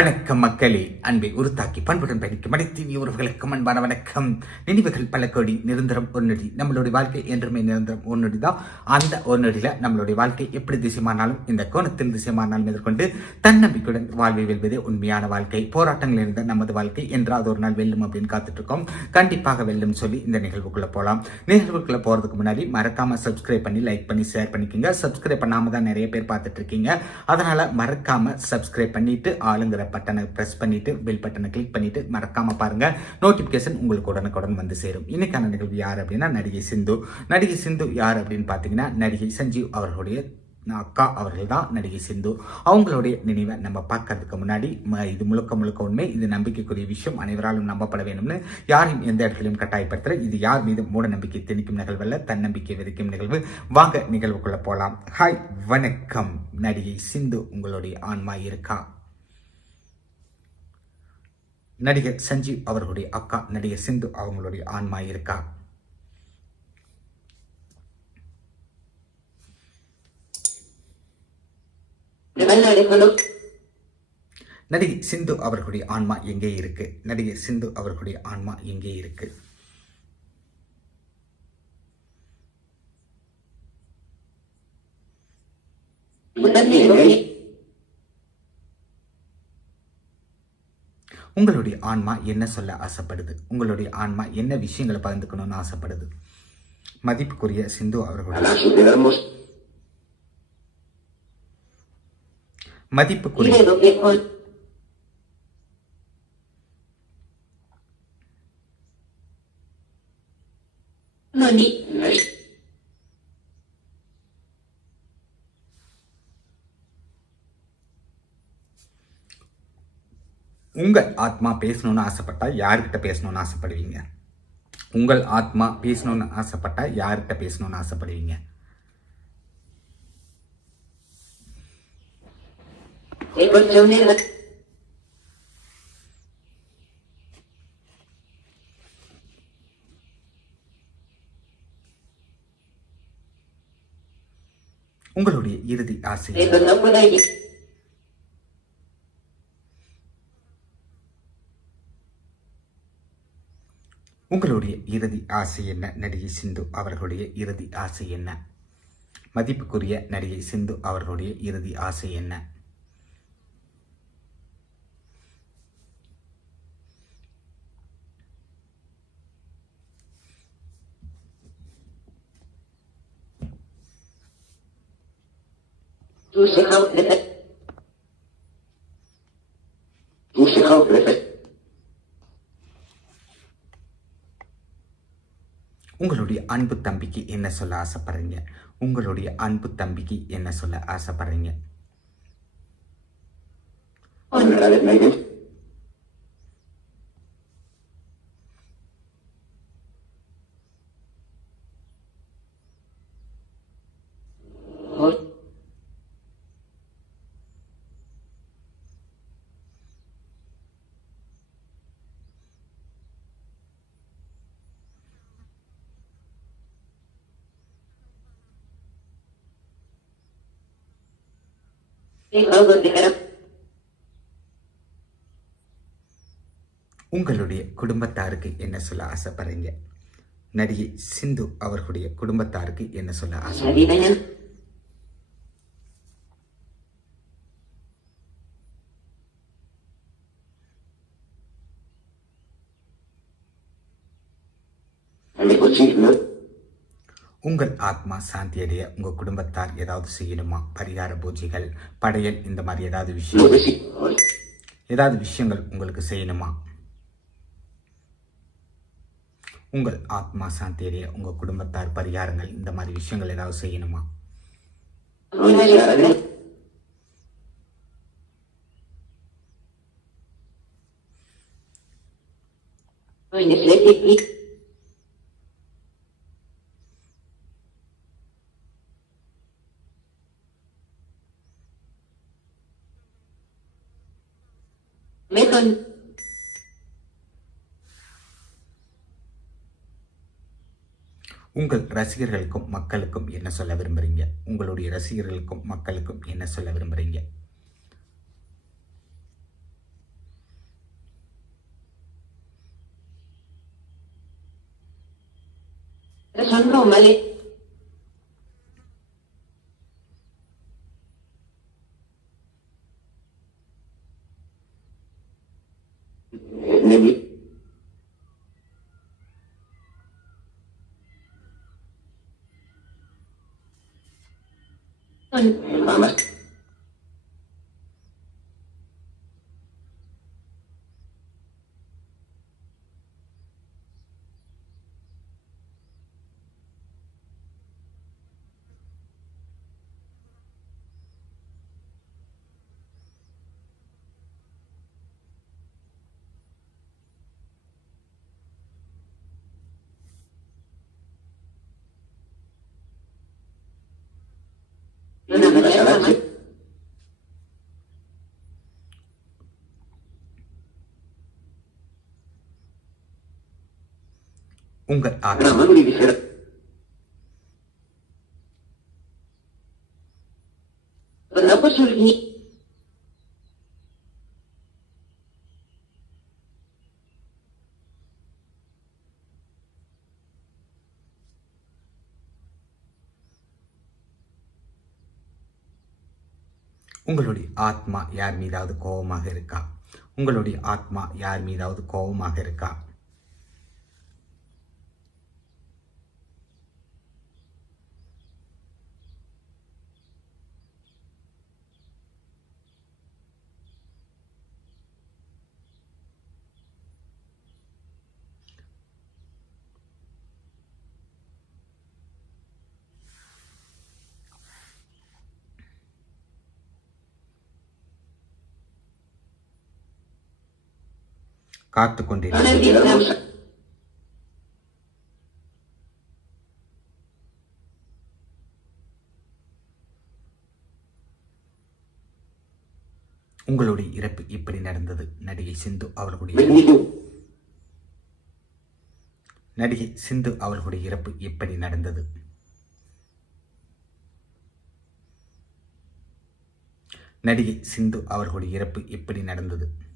ಬನ್ನಿ வணக்கம் மக்களே. அன்பை உருத்தாக்கி பண்புடன் பயணிக்கும் அனைத்து உறவுகளுக்கு அன்பான வணக்கம். நினைவுகள் பல கோடி நிரந்தரம் ஒரு நொடி. நம்மளுடைய வாழ்க்கை என்றுமே நிரந்தரம் ஒரு நொடி தான் அந்த ஒரு நொடியில நம்மளுடைய வாழ்க்கை எப்படி திசைமானாலும் இந்த கோணத்தில் திசைமானாலும் எதிர்கொண்டு தன்னம்பிக்கையுடன் வாழ்வை வெல்வதே உண்மையான வாழ்க்கை. போராட்டங்கள் இருந்த நமது வாழ்க்கை என்றாவது ஒரு நாள் வெல்லும் அப்படின்னு காத்துட்டு இருக்கோம் கண்டிப்பாக வெல்லும் சொல்லி இந்த நிகழ்வுக்குள்ளே போகலாம் நிகழ்வுக்குள்ளே போகிறதுக்கு முன்னாடி மறக்காமல் சப்ஸ்கிரைப் பண்ணி லைக் பண்ணி ஷேர் பண்ணிக்கோங்க. சப்ஸ்கிரைப் பண்ணாமல் தான் நிறைய பேர் பார்த்துட்டு இருக்கீங்க மறக்காமல் மறக்காம சப்ஸ்கிரைப் பண்ணிட்டு ஆளுங்கிற பட்டனை ப்ரெஸ் பண்ணிட்டு பெல் பட்டனை கிளிக் பண்ணிவிட்டு மறக்காம பாருங்கள் நோட்டிஃபிகேஷன் உங்களுக்கு உடனுக்குடன் வந்து சேரும். இன்னைக்கான நிகழ்வு யார் அப்படின்னா நடிகை சிந்து. நடிகை சிந்து யார் அப்படின்னு பார்த்தீங்கன்னா நடிகை சஞ்சீவ் அவர்களுடைய அக்கா அவர்கள் தான் நடிகை சிந்து. அவங்களுடைய நினைவை நம்ம பார்க்கறதுக்கு முன்னாடி ம- இது முழுக்க முழுக்க உண்மை. இது நம்பிக்கைக்குரிய விஷயம். அனைவராலும் நம்பப்பட வேணும்னு யாரையும் எந்த இடத்துலையும் கட்டாயப்படுத்துற இது யார் மீது மூட நம்பிக்கை திணிக்கும் நிகழ்வல்ல. தன்னம்பிக்கை விதிக்கும் நிகழ்வு. வாங்க நிகழ்வுக்குள்ள போலாம். ஹாய் வணக்கம். நடிகை சிந்து உங்களுடைய ஆன்மா இருக்கா? நடிகர் சஞ்சீவ் அவர்களுடைய அக்கா நடிகர் சிந்து அவங்களுடைய ஆன்மா இருக்கா? நடிகை சிந்து அவர்களுடைய ஆன்மா எங்கே இருக்கு? நடிகர் சிந்து அவர்களுடைய ஆன்மா எங்கே இருக்கு? உங்களுடைய ஆன்மா என்ன சொல்ல ஆசைப்படுது? உங்களுடைய ஆன்மா என்ன விஷயங்களை பகிர்ந்துக்கணும்னு ஆசைப்படுது? மதிப்புக்குரிய சிந்து அவர்களுடைய மதிப்புக்குரிய மணி உங்கள் ஆத்மா பேசணும்னு ஆசைப்பட்டா யார்கிட்ட பேசணும்னு ஆசைப்படுவீங்க? உங்கள் ஆத்மா பேசணும்னு ஆசைப்பட்டா யார்கிட்ட பேசணும்னு ஆசைப்படுவீங்க? உங்களுடைய இறுதி ஆசை. உங்களுடைய இறுதி ஆசை என்ன? நடிகை சிந்து அவர்களுடைய இறுதி ஆசை என்ன? மதிப்புக்குரிய நடிகை சிந்து அவர்களுடைய இறுதி ஆசை என்ன? உங்களுடைய அன்பு தம்பிக்கு என்ன சொல்ல ஆசைப்படுறீங்க? உங்களுடைய அன்பு தம்பிக்கு என்ன சொல்ல ஆசைப்படுறீங்க? உங்களுடைய குடும்பத்தாருக்கு என்ன சொல்ல ஆசைப்படுறீங்க? நடிகை சிந்து அவர்களுடைய குடும்பத்தாருக்கு என்ன சொல்ல ஆசை உங்கள் ஆத்மா சாந்தி அடைய உங்கள் குடும்பத்தார் ஏதாவது செய்யணுமா? பரிகார பூஜைகள் படையல் இந்த மாதிரி ஏதாவது விஷயம் ஏதாவது விஷயங்கள் உங்களுக்கு செய்யணுமா? உங்கள் ஆத்மா சாந்தி அடைய உங்கள் குடும்பத்தார் பரிகாரங்கள் இந்த மாதிரி விஷயங்கள் ஏதாவது செய்யணுமா? Ой, не следи, Meton. உங்கள் ரசிகர்களுக்கும் மக்களுக்கும் என்ன சொல்ல விரும்புறீங்க? உங்களுடைய ரசிகர்களுக்கும் மக்களுக்கும் என்ன சொல்ல விரும்புறீங்க? Son 嗯你拿 vez உங்கள் ஆத்மா உங்களுடைய ஆத்மா யார் மீதாவது கோபமாக இருக்கா? உங்களுடைய ஆத்மா யார் மீதாவது கோபமாக இருக்கா? காத்து கொண்டிருக்க உங்களுடைய இறப்பு இப்படி நடந்தது. நடிகை சிந்து அவர்களுடைய நடிகை சிந்து அவர்களுடைய இறப்பு எப்படி நடந்தது. நடிகை சிந்து அவர்களுடைய இறப்பு எப்படி நடந்தது.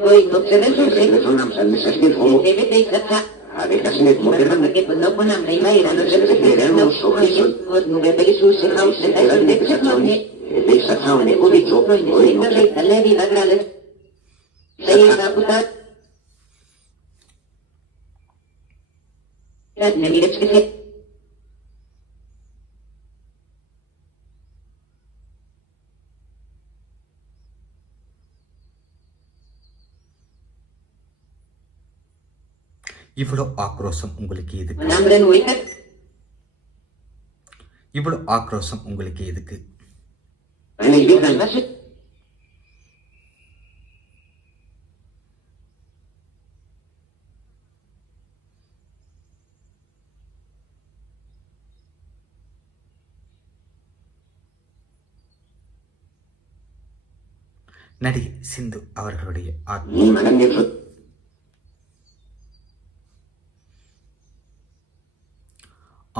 Hoy no se sus abe teknika moderdina kitu nabona nabaina da zerbait eta ez dago ene ubi zorroi lebi vagrale zein zakutat eta lehitze இவ்வளோ ஆக்ரோஷம் உங்களுக்கு எதுக்கு. இவ்வளோ ஆக்ரோஷம் உங்களுக்கு எதுக்கு? நடிகை சிந்து அவர்களுடைய ஆத்மா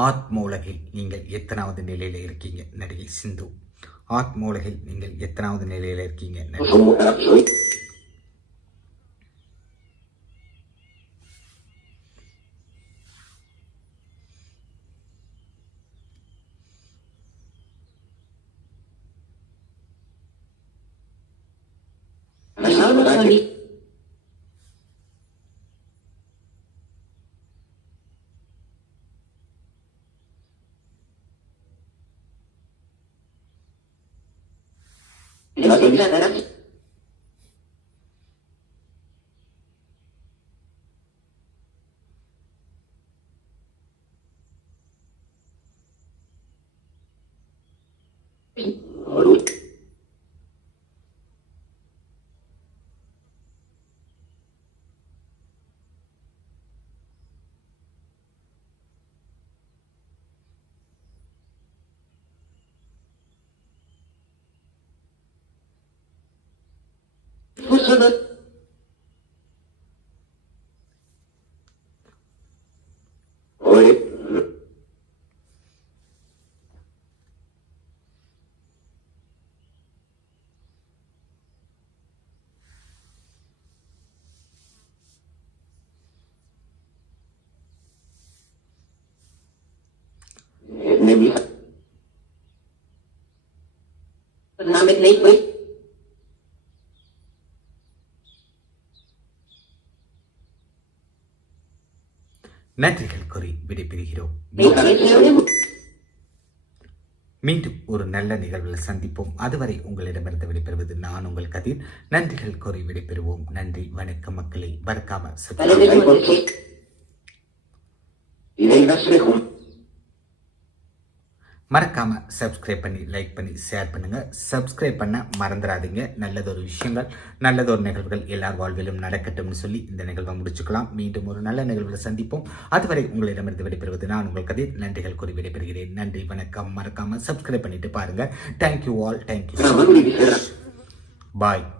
ஆத்ம உலகில் நீங்கள் எத்தனாவது நிலையில இருக்கீங்க? நடிகை சிந்து. ஆத்ம உலகில் நீங்கள் எத்தனாவது நிலையில இருக்கீங்க? volver a hết đấy Ôi. Nên biết. Nam biết lấy biết. நன்றிகள் கூறி விடைபெறுகிறோம். மீண்டும் ஒரு நல்ல நிகழ்வில் சந்திப்போம். அதுவரை உங்களிடமிருந்து விடைபெறுவது நான் உங்கள் கதிர். நன்றிகள் கூறி விடைபெறுவோம். நன்றி வணக்கம் மக்களை. மறக்காம மறக்காம சப்ஸ்கிரைப் பண்ணி லைக் பண்ணி ஷேர் பண்ணுங்க. சப்ஸ்கிரைப் பண்ண மறந்துடாதீங்க. நல்லதொரு விஷயங்கள் நல்லதொரு நிகழ்வுகள் எல்லார் வாழ்விலும் நடக்கட்டும்னு சொல்லி இந்த நிகழ்வை முடிச்சுக்கலாம். மீண்டும் ஒரு நல்ல நிகழ்வில் சந்திப்போம். அதுவரை உங்களிடமிருந்து விடைபெறுவது நான் உங்கள் கதை நன்றிகள் கூறி விடைபெறுகிறேன். நன்றி வணக்கம். மறக்காம சப்ஸ்கிரைப் பண்ணிட்டு பாருங்க. Thank you all thank you. பாய்